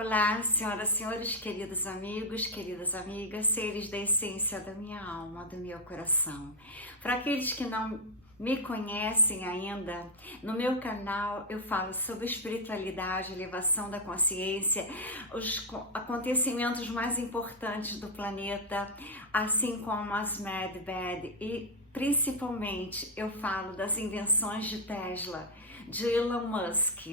Olá, senhoras e senhores, queridos amigos, queridas amigas, seres da essência da minha alma, do meu coração. Para aqueles que não me conhecem ainda, no meu canal eu falo sobre espiritualidade, elevação da consciência, os acontecimentos mais importantes do planeta, assim como as Mad Bad, e principalmente eu falo das invenções de Tesla, de Elon Musk.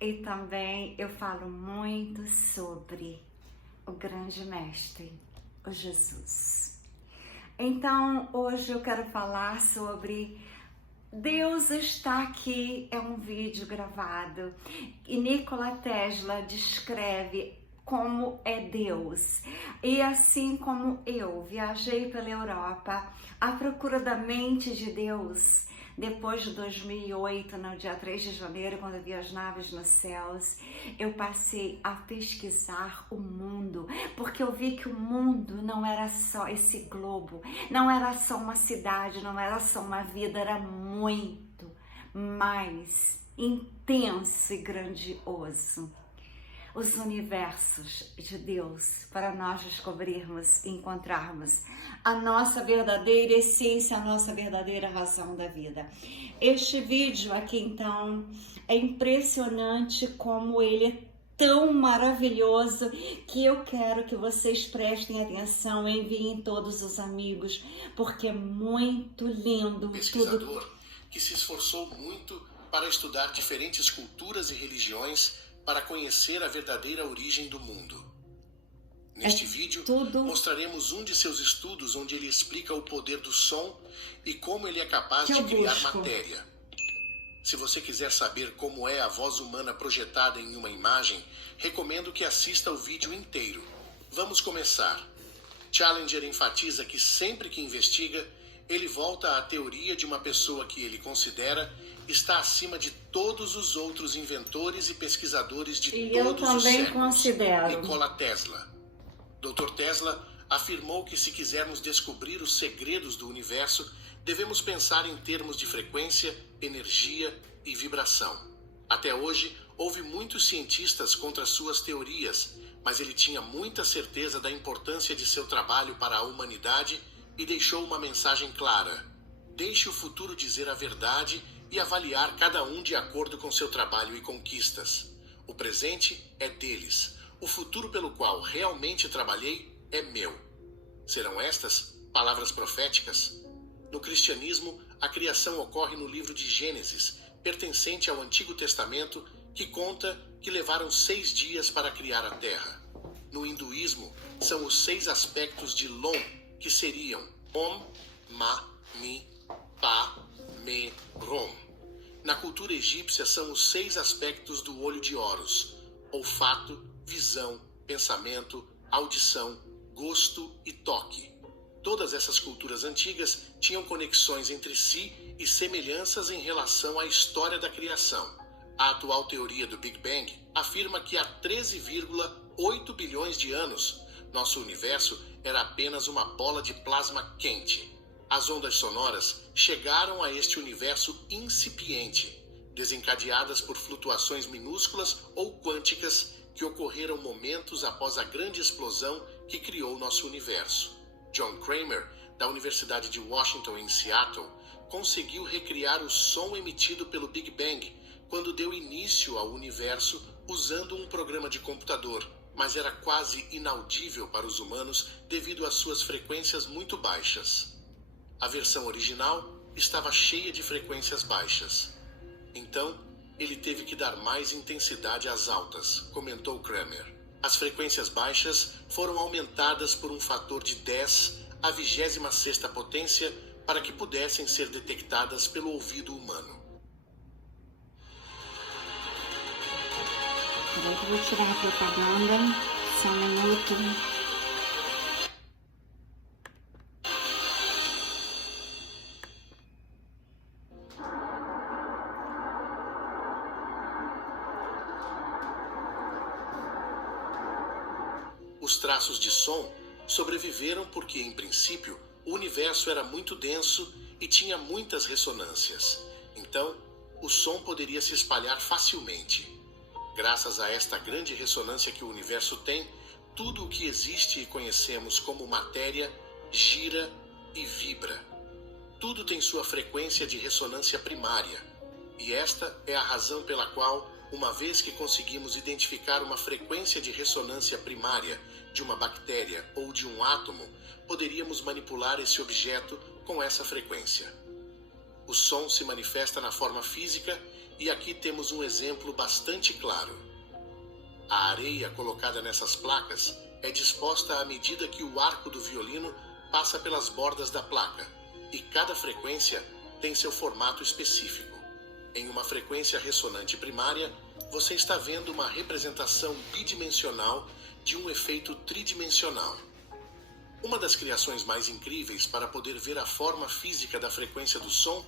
E também eu falo muito sobre o grande mestre, o Jesus. Então, hoje eu quero falar sobre Deus está aqui, é um vídeo gravado, e Nikola Tesla descreve como é Deus. E assim como eu viajei pela Europa à procura da mente de Deus, depois de 2008, no dia 3 de janeiro, quando eu vi as naves nos céus, eu passei a pesquisar o mundo, porque eu vi que o mundo não era só esse globo, não era só uma cidade, não era só uma vida, era muito mais intenso e grandioso. Os universos de Deus, para nós descobrirmos e encontrarmos a nossa verdadeira essência, a nossa verdadeira razão da vida. Este vídeo aqui, então, é impressionante como ele é tão maravilhoso que eu quero que vocês prestem atenção, enviem todos os amigos, porque é muito lindo. Pesquisador que se esforçou muito para estudar diferentes culturas e religiões para conhecer a verdadeira origem do mundo. Neste vídeo, mostraremos um de seus estudos onde ele explica o poder do som e como ele é capaz de criar matéria. Se você quiser saber como é a voz humana projetada em uma imagem, recomendo que assista o vídeo inteiro. Vamos começar. Challenger enfatiza que sempre que investiga, ele volta à teoria de uma pessoa que ele considera está acima de todos os outros inventores e pesquisadores de todos os séculos. Nikola Tesla. Dr. Tesla afirmou que se quisermos descobrir os segredos do universo, devemos pensar em termos de frequência, energia e vibração. Até hoje, houve muitos cientistas contra suas teorias, mas ele tinha muita certeza da importância de seu trabalho para a humanidade e deixou uma mensagem clara: deixe o futuro dizer a verdade e avaliar cada um de acordo com seu trabalho e conquistas. O presente é deles. O futuro pelo qual realmente trabalhei é meu. Serão estas palavras proféticas? No cristianismo, a criação ocorre no livro de Gênesis, pertencente ao Antigo Testamento, que conta que levaram 6 dias para criar a terra. No hinduísmo, são os 6 aspectos de Lom, que seriam Om, Ma, Mi, Pa, Me, Rom. Na cultura egípcia são os 6 aspectos do olho de Horus: olfato, visão, pensamento, audição, gosto e toque. Todas essas culturas antigas tinham conexões entre si e semelhanças em relação à história da criação. A atual teoria do Big Bang afirma que há 13,8 bilhões de anos, nosso universo era apenas uma bola de plasma quente. As ondas sonoras chegaram a este universo incipiente, desencadeadas por flutuações minúsculas ou quânticas que ocorreram momentos após a grande explosão que criou nosso universo. John Kramer, da Universidade de Washington em Seattle, conseguiu recriar o som emitido pelo Big Bang quando deu início ao universo usando um programa de computador, mas era quase inaudível para os humanos devido às suas frequências muito baixas. A versão original estava cheia de frequências baixas. Então, ele teve que dar mais intensidade às altas, comentou Kramer. As frequências baixas foram aumentadas por um fator de 10 à 26ª potência para que pudessem ser detectadas pelo ouvido humano. Eu vou tirar a propaganda, só um minuto. Os traços de som sobreviveram porque, em princípio, o universo era muito denso e tinha muitas ressonâncias. Então, o som poderia se espalhar facilmente. Graças a esta grande ressonância que o universo tem, tudo o que existe e conhecemos como matéria gira e vibra. Tudo tem sua frequência de ressonância primária, e esta é a razão pela qual, uma vez que conseguimos identificar uma frequência de ressonância primária de uma bactéria ou de um átomo, poderíamos manipular esse objeto com essa frequência. O som se manifesta na forma física e aqui temos um exemplo bastante claro. A areia colocada nessas placas é disposta à medida que o arco do violino passa pelas bordas da placa, e cada frequência tem seu formato específico. Em uma frequência ressonante primária, você está vendo uma representação bidimensional de um efeito tridimensional. Uma das criações mais incríveis para poder ver a forma física da frequência do som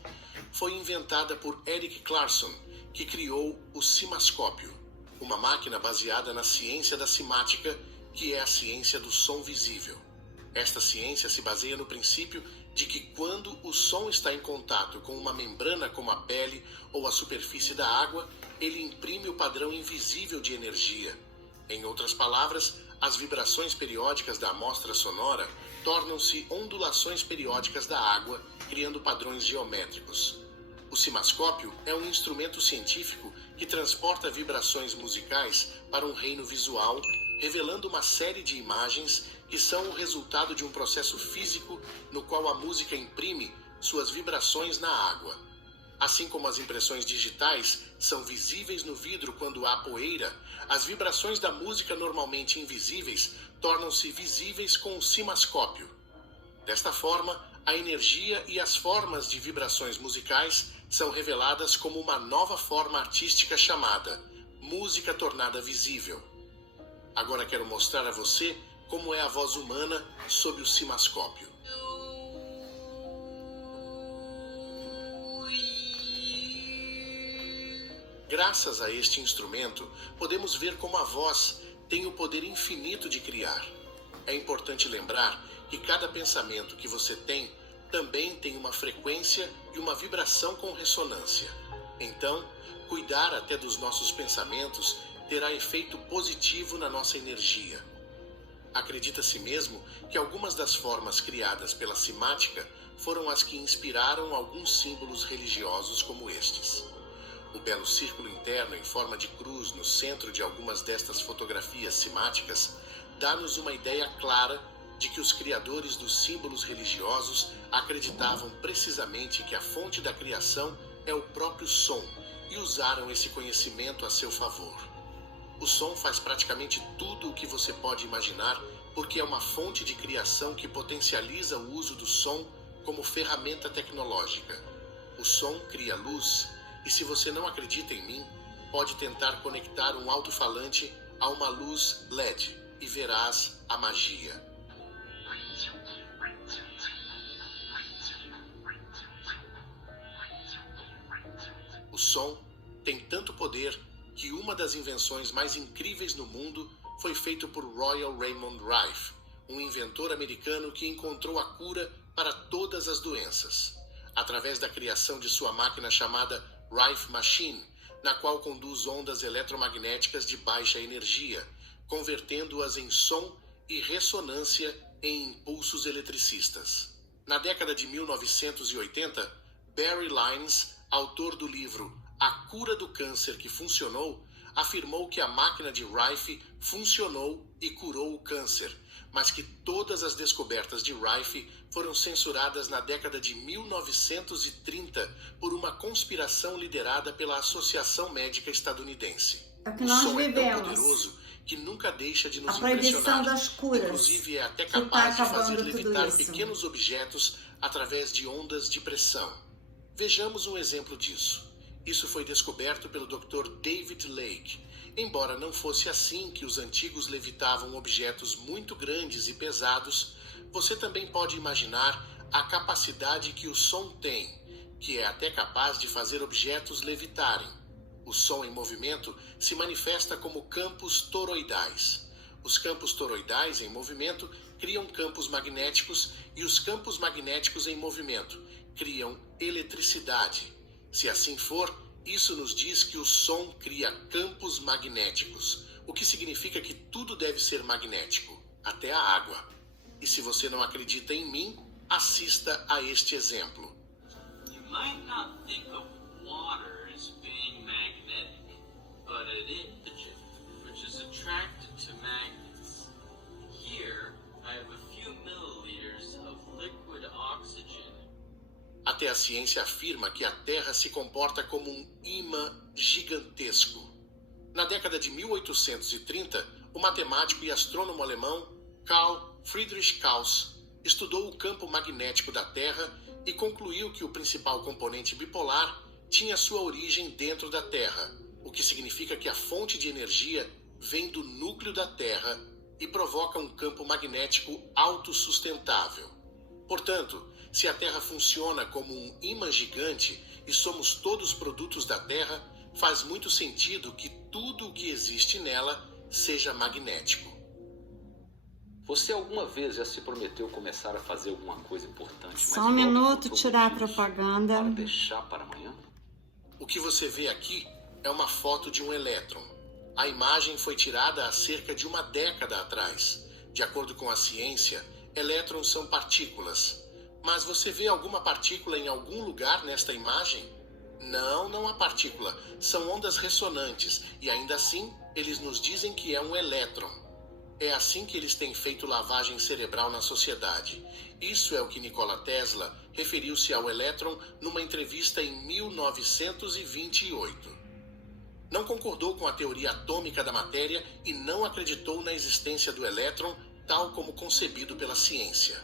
foi inventada por Eric Clarkson, que criou o cimascópio, uma máquina baseada na ciência da cimática, que é a ciência do som visível. Esta ciência se baseia no princípio de que quando o som está em contato com uma membrana como a pele ou a superfície da água, ele imprime o padrão invisível de energia. Em outras palavras, as vibrações periódicas da amostra sonora tornam-se ondulações periódicas da água, criando padrões geométricos. O cimascópio é um instrumento científico que transporta vibrações musicais para um reino visual, revelando uma série de imagens que são o resultado de um processo físico no qual a música imprime suas vibrações na água. Assim como as impressões digitais são visíveis no vidro quando há poeira, as vibrações da música normalmente invisíveis tornam-se visíveis com o cimascópio. Desta forma, a energia e as formas de vibrações musicais são reveladas como uma nova forma artística chamada música tornada visível. Agora quero mostrar a você como é a voz humana sob o cimascópio. Graças a este instrumento, podemos ver como a voz tem o poder infinito de criar. É importante lembrar que cada pensamento que você tem também tem uma frequência e uma vibração com ressonância. Então, cuidar até dos nossos pensamentos terá efeito positivo na nossa energia. Acredita-se mesmo que algumas das formas criadas pela cimática foram as que inspiraram alguns símbolos religiosos como estes. O belo círculo interno em forma de cruz no centro de algumas destas fotografias cimáticas dá-nos uma ideia clara de que os criadores dos símbolos religiosos acreditavam precisamente que a fonte da criação é o próprio som e usaram esse conhecimento a seu favor. O som faz praticamente tudo o que você pode imaginar porque é uma fonte de criação que potencializa o uso do som como ferramenta tecnológica. O som cria luz. E se você não acredita em mim, pode tentar conectar um alto-falante a uma luz LED e verás a magia. O som tem tanto poder que uma das invenções mais incríveis no mundo foi feita por Royal Raymond Rife, um inventor americano que encontrou a cura para todas as doenças, através da criação de sua máquina chamada Rife Machine, na qual conduz ondas eletromagnéticas de baixa energia, convertendo-as em som e ressonância em impulsos eletricistas. Na década de 1980, Barry Lyons, autor do livro A Cura do Câncer que Funcionou, afirmou que a máquina de Rife funcionou e curou o câncer, mas que todas as descobertas de Rife foram censuradas na década de 1930 por uma conspiração liderada pela Associação Médica Estadunidense. É o que nós vivemos. É tão poderoso que nunca deixa de nos impressionar. A proibição das curas. Inclusive é até capaz de fazer levitar pequenos objetos através de ondas de pressão. Vejamos um exemplo disso. Isso foi descoberto pelo Dr. David Lake. Embora não fosse assim que os antigos levitavam objetos muito grandes e pesados, você também pode imaginar a capacidade que o som tem, que é até capaz de fazer objetos levitarem. O som em movimento se manifesta como campos toroidais. Os campos toroidais em movimento criam campos magnéticos e os campos magnéticos em movimento criam eletricidade. Se assim for, Isso nos diz que o som cria campos magnéticos, o que significa que tudo deve ser magnético, até a água. E se você não acredita em mim, assista a este exemplo. You might not think of water as being magnetic, but it is, which is attracted to magnets. Here, I have a few milliliters of liquid oxygen. Até a ciência afirma que a Terra se comporta como um ímã gigantesco. Na década de 1830, o matemático e astrônomo alemão Carl Friedrich Gauss estudou o campo magnético da Terra e concluiu que o principal componente bipolar tinha sua origem dentro da Terra, o que significa que a fonte de energia vem do núcleo da Terra e provoca um campo magnético autossustentável. Portanto, se a Terra funciona como um ímã gigante e somos todos produtos da Terra, faz muito sentido que tudo o que existe nela seja magnético. Você alguma vez já se prometeu começar a fazer alguma coisa importante? Só um minuto, tirar a propaganda. Para deixar para amanhã? O que você vê aqui é uma foto de um elétron. A imagem foi tirada há cerca de uma década atrás. De acordo com a ciência, elétrons são partículas. Mas você vê alguma partícula em algum lugar nesta imagem? Não há partícula. São ondas ressonantes e ainda assim eles nos dizem que é um elétron. É assim que eles têm feito lavagem cerebral na sociedade. Isso é o que Nikola Tesla referiu-se ao elétron numa entrevista em 1928. Não concordou com a teoria atômica da matéria e não acreditou na existência do elétron tal como concebido pela ciência.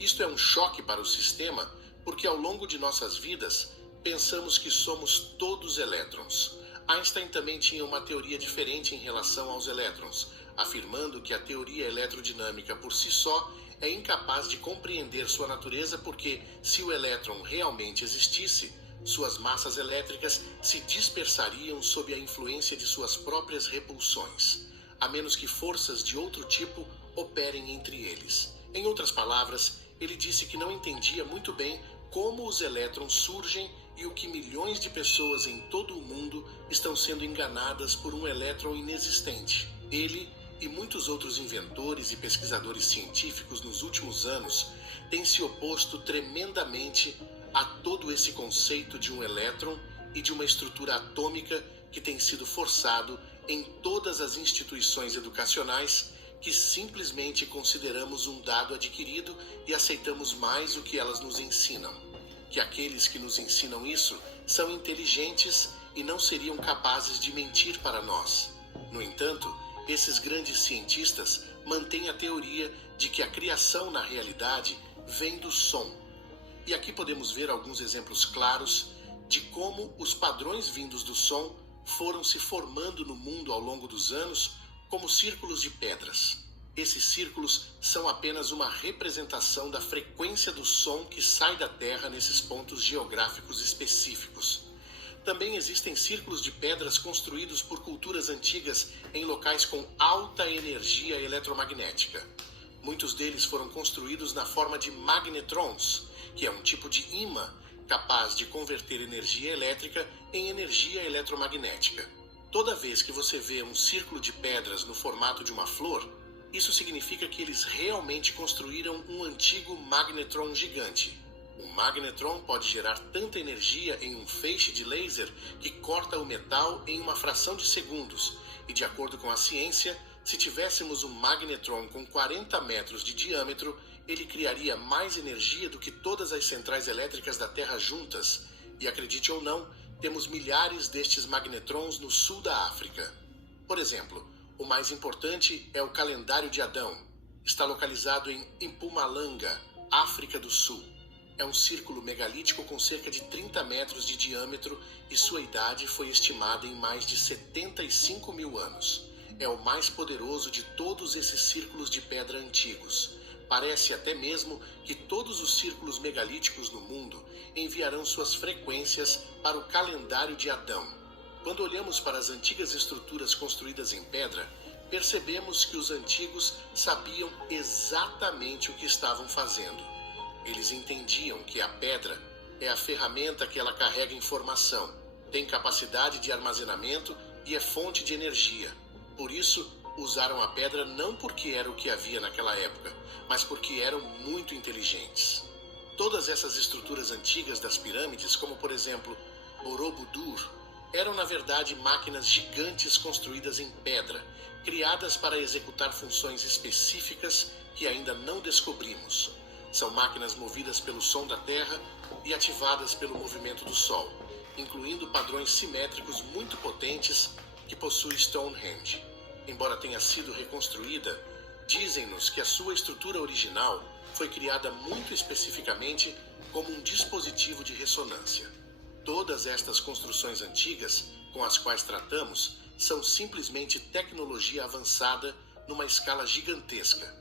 Isto é um choque para o sistema, porque ao longo de nossas vidas pensamos que somos todos elétrons. Einstein também tinha uma teoria diferente em relação aos elétrons, afirmando que a teoria eletrodinâmica por si só é incapaz de compreender sua natureza porque, se o elétron realmente existisse, suas massas elétricas se dispersariam sob a influência de suas próprias repulsões, a menos que forças de outro tipo operem entre eles. Em outras palavras, ele disse que não entendia muito bem como os elétrons surgem e o que milhões de pessoas em todo o mundo estão sendo enganadas por um elétron inexistente. Ele e muitos outros inventores e pesquisadores científicos nos últimos anos têm se oposto tremendamente a todo esse conceito de um elétron e de uma estrutura atômica que tem sido forçado em todas as instituições educacionais que simplesmente consideramos um dado adquirido e aceitamos mais o que elas nos ensinam. Que aqueles que nos ensinam isso são inteligentes e não seriam capazes de mentir para nós. No entanto, esses grandes cientistas mantêm a teoria de que a criação na realidade vem do som. E aqui podemos ver alguns exemplos claros de como os padrões vindos do som foram se formando no mundo ao longo dos anos como círculos de pedras. Esses círculos são apenas uma representação da frequência do som que sai da Terra nesses pontos geográficos específicos. Também existem círculos de pedras construídos por culturas antigas em locais com alta energia eletromagnética. Muitos deles foram construídos na forma de magnetrons, que é um tipo de ímã capaz de converter energia elétrica em energia eletromagnética. Toda vez que você vê um círculo de pedras no formato de uma flor, isso significa que eles realmente construíram um antigo magnetron gigante. Um magnetron pode gerar tanta energia em um feixe de laser que corta o metal em uma fração de segundos. E de acordo com a ciência, se tivéssemos um magnetron com 40 metros de diâmetro, ele criaria mais energia do que todas as centrais elétricas da Terra juntas. E acredite ou não, temos milhares destes magnetrons no sul da África. Por exemplo, o mais importante é o Calendário de Adão. Está localizado em Mpumalanga, África do Sul. É um círculo megalítico com cerca de 30 metros de diâmetro e sua idade foi estimada em mais de 75 mil anos. É o mais poderoso de todos esses círculos de pedra antigos. Parece até mesmo que todos os círculos megalíticos no mundo enviarão suas frequências para o Calendário de Adão. Quando olhamos para as antigas estruturas construídas em pedra, percebemos que os antigos sabiam exatamente o que estavam fazendo. Eles entendiam que a pedra é a ferramenta que ela carrega informação, tem capacidade de armazenamento e é fonte de energia. Por isso, usaram a pedra não porque era o que havia naquela época, mas porque eram muito inteligentes. Todas essas estruturas antigas das pirâmides, como por exemplo Borobudur, eram na verdade máquinas gigantes construídas em pedra, criadas para executar funções específicas que ainda não descobrimos. São máquinas movidas pelo som da Terra e ativadas pelo movimento do Sol, incluindo padrões simétricos muito potentes que possui Stonehenge. Embora tenha sido reconstruída, dizem-nos que a sua estrutura original foi criada muito especificamente como um dispositivo de ressonância. Todas estas construções antigas com as quais tratamos são simplesmente tecnologia avançada numa escala gigantesca.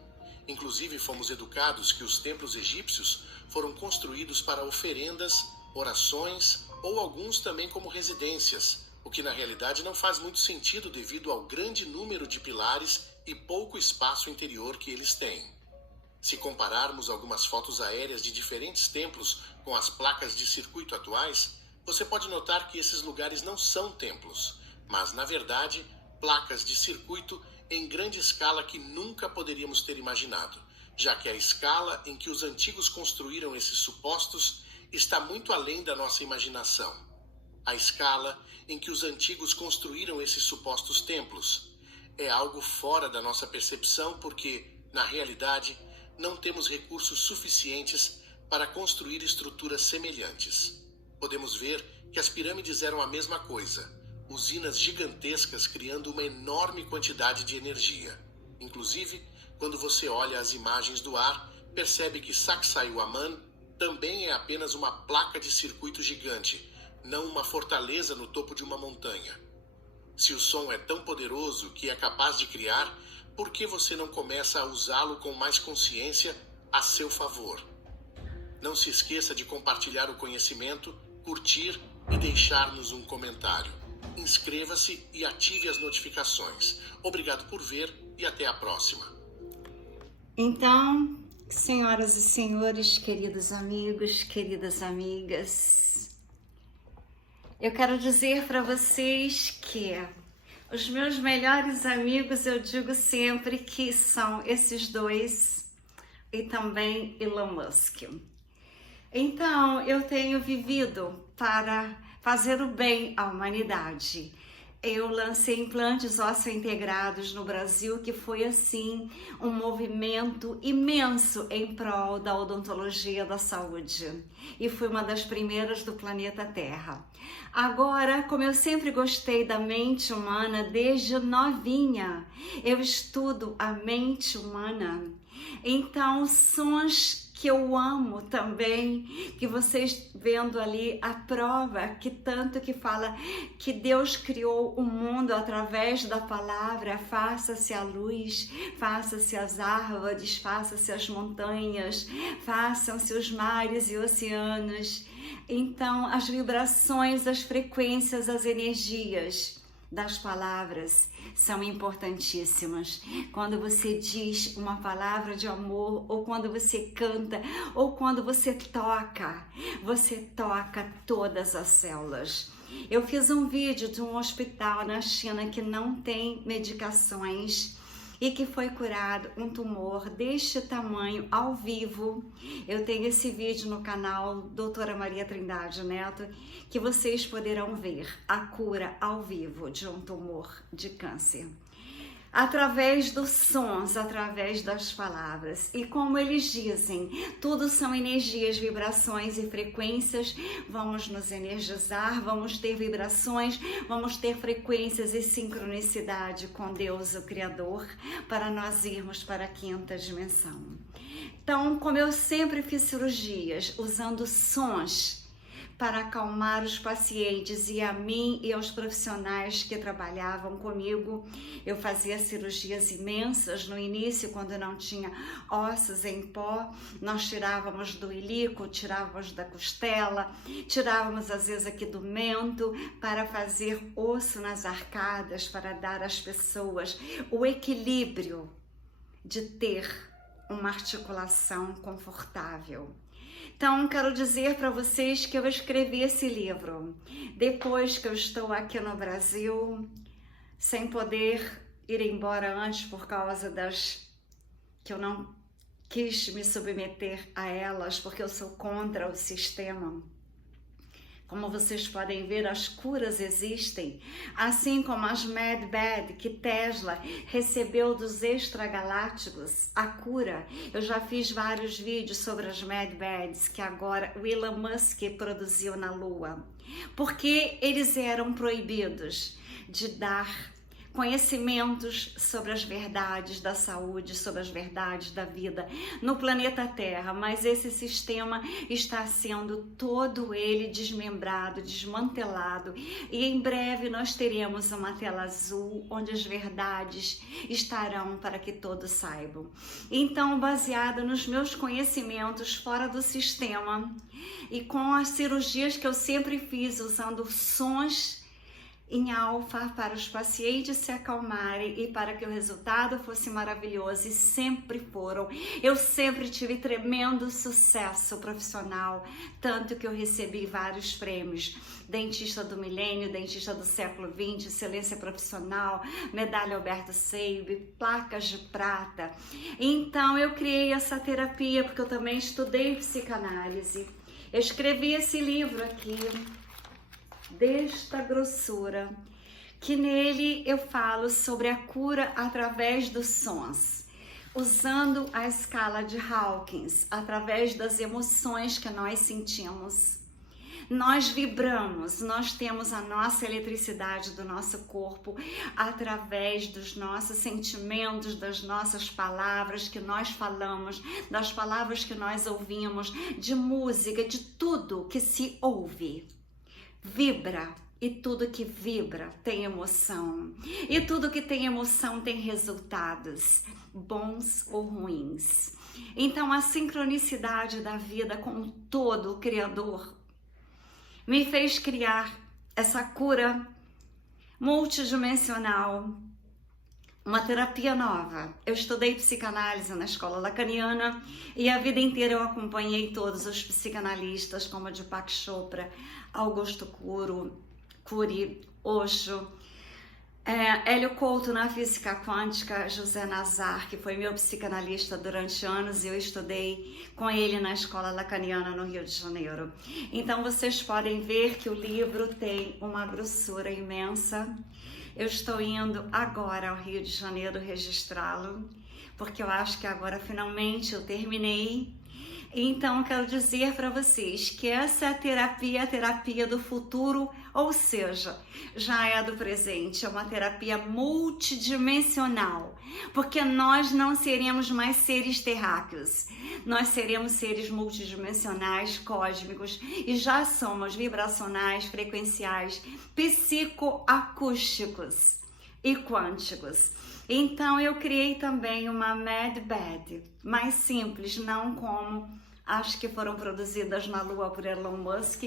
Inclusive, fomos educados que os templos egípcios foram construídos para oferendas, orações ou alguns também como residências, o que na realidade não faz muito sentido devido ao grande número de pilares e pouco espaço interior que eles têm. Se compararmos algumas fotos aéreas de diferentes templos com as placas de circuito atuais, você pode notar que esses lugares não são templos, mas, na verdade, placas de circuito em grande escala que nunca poderíamos ter imaginado, já que a escala em que os antigos construíram esses supostos está muito além da nossa imaginação. A escala em que os antigos construíram esses supostos templos é algo fora da nossa percepção porque, na realidade, não temos recursos suficientes para construir estruturas semelhantes. Podemos ver que as pirâmides eram a mesma coisa, usinas gigantescas criando uma enorme quantidade de energia. Inclusive, quando você olha as imagens do ar, percebe que Sacsayhuaman também é apenas uma placa de circuito gigante, não uma fortaleza no topo de uma montanha. Se o som é tão poderoso que é capaz de criar, por que você não começa a usá-lo com mais consciência a seu favor? Não se esqueça de compartilhar o conhecimento, curtir e deixar-nos um comentário. Inscreva-se e ative as notificações. Obrigado por ver e até a próxima. Então, senhoras e senhores, queridos amigos, queridas amigas, eu quero dizer para vocês que os meus melhores amigos, eu digo sempre que são esses dois e também Elon Musk. Então, eu tenho vivido para fazer o bem à humanidade. Eu lancei implantes ósseo-integrados no Brasil, que foi assim um movimento imenso em prol da odontologia da saúde. E fui uma das primeiras do planeta Terra. Agora, como eu sempre gostei da mente humana desde novinha, eu estudo a mente humana. Então, sons que eu amo também, que vocês vendo ali a prova que tanto que fala que Deus criou o mundo através da palavra, faça-se a luz, faça-se as árvores, faça-se as montanhas, façam-se os mares e oceanos. Então, as vibrações, as frequências, as energias das palavras são importantíssimas. Quando você diz uma palavra de amor, ou quando você canta, ou quando você toca todas as células. Eu fiz um vídeo de um hospital na China que não tem medicações e que foi curado um tumor deste tamanho ao vivo. Eu tenho esse vídeo no canal Doutora Maria Trindade Neto, que vocês poderão ver a cura ao vivo de um tumor de câncer. Através dos sons, através das palavras. E como eles dizem, tudo são energias, vibrações e frequências. Vamos nos energizar, vamos ter vibrações, vamos ter frequências e sincronicidade com Deus, o Criador, para nós irmos para a quinta dimensão. Então, como eu sempre fiz cirurgias usando sons para acalmar os pacientes e a mim e aos profissionais que trabalhavam comigo. Eu fazia cirurgias imensas no início, quando não tinha ossos em pó. Nós tirávamos do ilíaco, tirávamos da costela, tirávamos às vezes aqui do mento para fazer osso nas arcadas, para dar às pessoas o equilíbrio de ter uma articulação confortável. Então, quero dizer para vocês que eu escrevi esse livro depois que eu estou aqui no Brasil, sem poder ir embora antes por causa que eu não quis me submeter a elas, porque eu sou contra o sistema. Como vocês podem ver, as curas existem, assim como as Mad Bad que Tesla recebeu dos extragalácticos, a cura. Eu já fiz vários vídeos sobre as Mad Bads que agora o Elon Musk produziu na Lua, porque eles eram proibidos de dar conhecimentos sobre as verdades da saúde, sobre as verdades da vida no planeta Terra, mas esse sistema está sendo todo ele desmembrado, desmantelado, e em breve nós teremos uma tela azul onde as verdades estarão para que todos saibam. Então, baseada nos meus conhecimentos fora do sistema e com as cirurgias que eu sempre fiz usando sons em alfa para os pacientes se acalmarem e para que o resultado fosse maravilhoso, e sempre foram. Eu sempre tive tremendo sucesso profissional, tanto que eu recebi vários prêmios: dentista do milênio, dentista do século XX, excelência profissional, medalha Alberto Seib, placas de prata. Então eu criei essa terapia porque eu também estudei psicanálise. Eu escrevi esse livro aqui, desta grossura, que nele eu falo sobre a cura através dos sons, usando a escala de Hawkins, através das emoções que nós sentimos. Nós vibramos, nós temos a nossa eletricidade do nosso corpo através dos nossos sentimentos, das nossas palavras que nós falamos, das palavras que nós ouvimos, de música, de tudo que se ouve. Vibra, e tudo que vibra tem emoção, e tudo que tem emoção tem resultados, bons ou ruins. Então a sincronicidade da vida com todo o Criador me fez criar essa cura multidimensional, uma terapia nova. Eu estudei psicanálise na escola lacaniana e a vida inteira eu acompanhei todos os psicanalistas, como Deepak Chopra, Augusto Cury, Osho, Hélio Couto na física quântica, José Nazar, que foi meu psicanalista durante anos, e eu estudei com ele na escola lacaniana no Rio de Janeiro. Então vocês podem ver que o livro tem uma grossura imensa. Eu estou indo agora ao Rio de Janeiro registrá-lo, porque eu acho que agora finalmente eu terminei. Então, quero dizer para vocês que essa é a terapia do futuro, ou seja, já é do presente, é uma terapia multidimensional, porque nós não seremos mais seres terráqueos, nós seremos seres multidimensionais, cósmicos, e já somos vibracionais, frequenciais, psicoacústicos e quânticos. Então eu criei também uma Mad Bad, mais simples, não como as que foram produzidas na Lua por Elon Musk,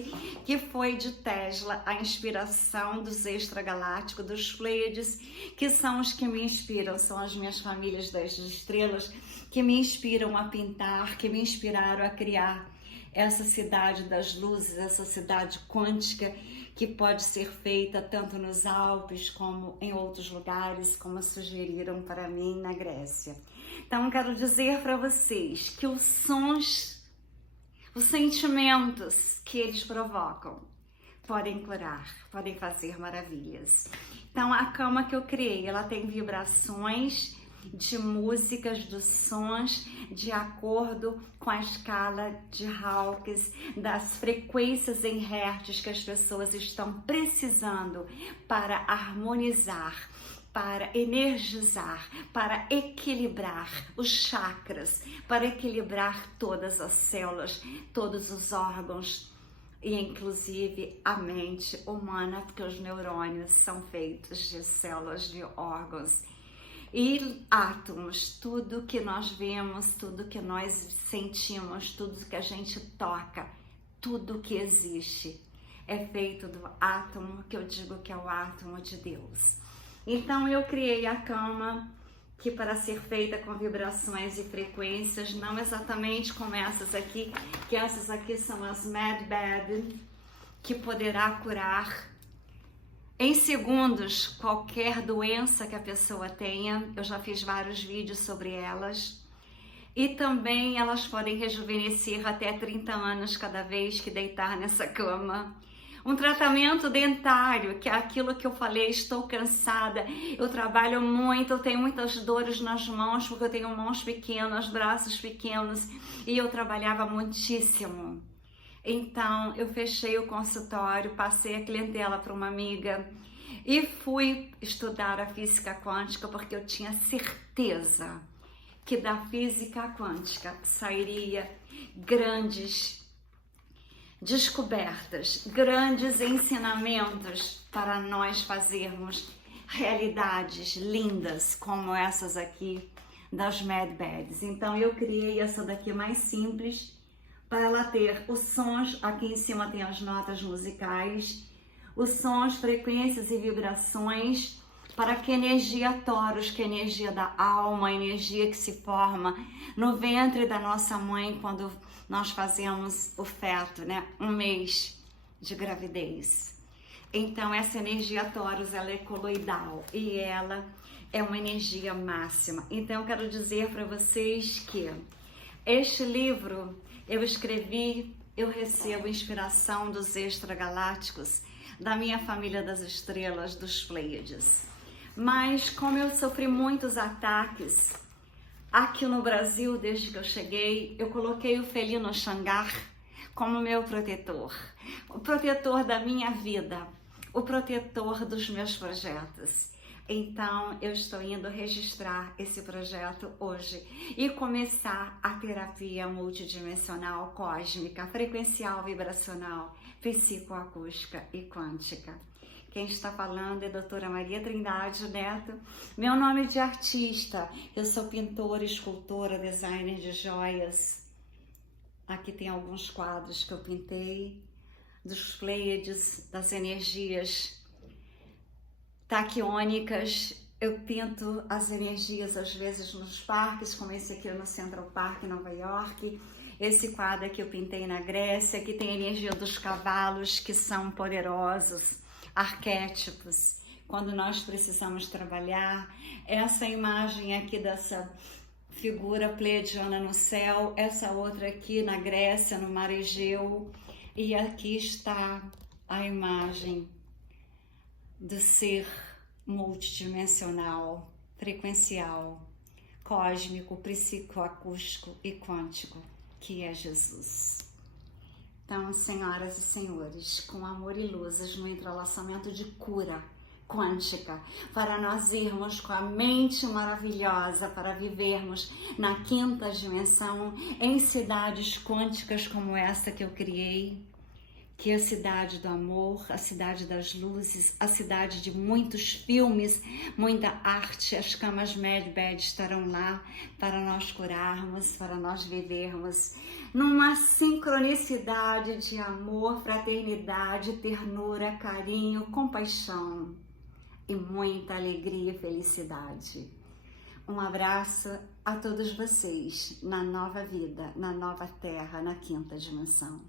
que foi de Tesla, a inspiração dos extragalácticos, dos Pleiades, que são os que me inspiram, são as minhas famílias das estrelas, que me inspiram a pintar, que me inspiraram a criar essa cidade das luzes, essa cidade quântica, que pode ser feita tanto nos Alpes como em outros lugares, como sugeriram para mim na Grécia. Então, quero dizer para vocês que os sons, os sentimentos que eles provocam, podem curar, podem fazer maravilhas. Então, a cama que eu criei, ela tem vibrações de músicas, dos sons, de acordo com a escala de Hawkins, das frequências em hertz que as pessoas estão precisando para harmonizar, para energizar, para equilibrar os chakras, para equilibrar todas as células, todos os órgãos, e inclusive a mente humana, porque os neurônios são feitos de células, de órgãos e átomos. Tudo que nós vemos, tudo que nós sentimos, tudo que a gente toca, tudo que existe é feito do átomo, que eu digo que é o átomo de Deus. Então eu criei a cama que para ser feita com vibrações e frequências, não exatamente como essas aqui, que essas aqui são as Med Bed, que poderá curar em segundos qualquer doença que a pessoa tenha. Eu já fiz vários vídeos sobre elas. E também elas podem rejuvenescer até 30 anos cada vez que deitar nessa cama. Um tratamento dentário, que é aquilo que eu falei, estou cansada, eu trabalho muito, eu tenho muitas dores nas mãos, porque eu tenho mãos pequenas, braços pequenos, e eu trabalhava muitíssimo. Então, eu fechei o consultório, passei a clientela para uma amiga e fui estudar a física quântica, porque eu tinha certeza que da física quântica sairia grandes descobertas, grandes ensinamentos para nós fazermos realidades lindas como essas aqui das Med Beds. Então eu criei essa daqui mais simples para ela ter os sons. Aqui em cima tem as notas musicais, os sons, frequências e vibrações, para que a energia Taurus, que é a energia da alma, a energia que se forma no ventre da nossa mãe quando nós fazemos o feto, né? Um mês de gravidez. Então essa energia Taurus, ela é coloidal e ela é uma energia máxima. Então eu quero dizer para vocês que este livro eu escrevi, eu recebo inspiração dos extragalácticos, da minha família das estrelas, dos Pleiades. Mas como eu sofri muitos ataques aqui no Brasil desde que eu cheguei, eu coloquei o felino Xangar como meu protetor, o protetor da minha vida, o protetor dos meus projetos. Então eu estou indo registrar esse projeto hoje e começar a terapia multidimensional, cósmica, frequencial, vibracional, psicoacústica e quântica. Quem está falando é a doutora Maria Trindade Neto. Meu nome de artista, eu sou pintora, escultora, designer de joias. Aqui tem alguns quadros que eu pintei, dos Pleiades, das energias taquiônicas. Eu pinto as energias às vezes nos parques, como esse aqui no Central Park, em Nova York. Esse quadro aqui eu pintei na Grécia. Aqui tem a energia dos cavalos, que são poderosos, arquétipos, quando nós precisamos trabalhar. Essa imagem aqui dessa figura pleiadiana no céu, essa outra aqui na Grécia, no Mar Egeu, e aqui está a imagem do ser multidimensional, frequencial, cósmico, psicoacústico e quântico, que é Jesus. Então, senhoras e senhores, com amor e luzes no entrelaçamento de cura quântica, para nós irmos com a mente maravilhosa, para vivermos na quinta dimensão, em cidades quânticas como essa que eu criei, que é a cidade do amor, a cidade das luzes, a cidade de muitos filmes, muita arte. As camas Med Bed estarão lá para nós curarmos, para nós vivermos numa sincronicidade de amor, fraternidade, ternura, carinho, compaixão e muita alegria e felicidade. Um abraço a todos vocês na nova vida, na nova terra, na quinta dimensão.